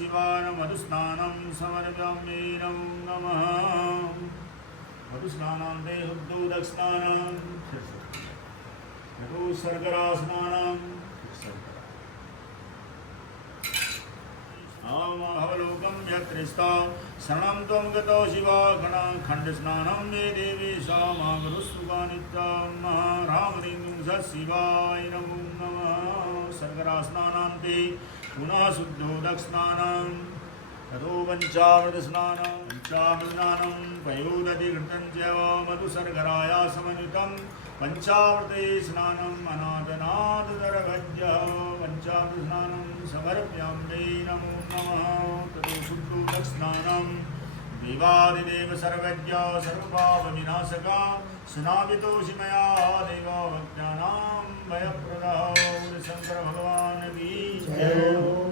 शिवाय मधुस्नानं समर्पयामि नमो नमः मधुस्नानान्ते शुद्धोदकस्नानं सर्गरास्नानं अहलोकं यत्रिस्ता शरणं त्वं गतो शिवा खण्डस्नानं मे देवी सा मा गुरुस्सुगानित्यं रामलिङ्गं शिवाय नमो नमः सर्गरास्नानान्ते पुनः शुद्धोदकस्नानं ततो पञ्चामृतस्नानं पयोदधिघृतं च मधुसर्गराया समन्वितं पञ्चामृते स्नानम् अनादनादरभज्यः पञ्चामृतस्नानं समर्प्यामि नमो नमः ततो शुद्धोदकस्नानं देवादिदेव सर्वज्ञ सर्वपापविनाशका स्नापितोषि मया देवभक्तानां भयप्रदः शंकर भगवान की जय।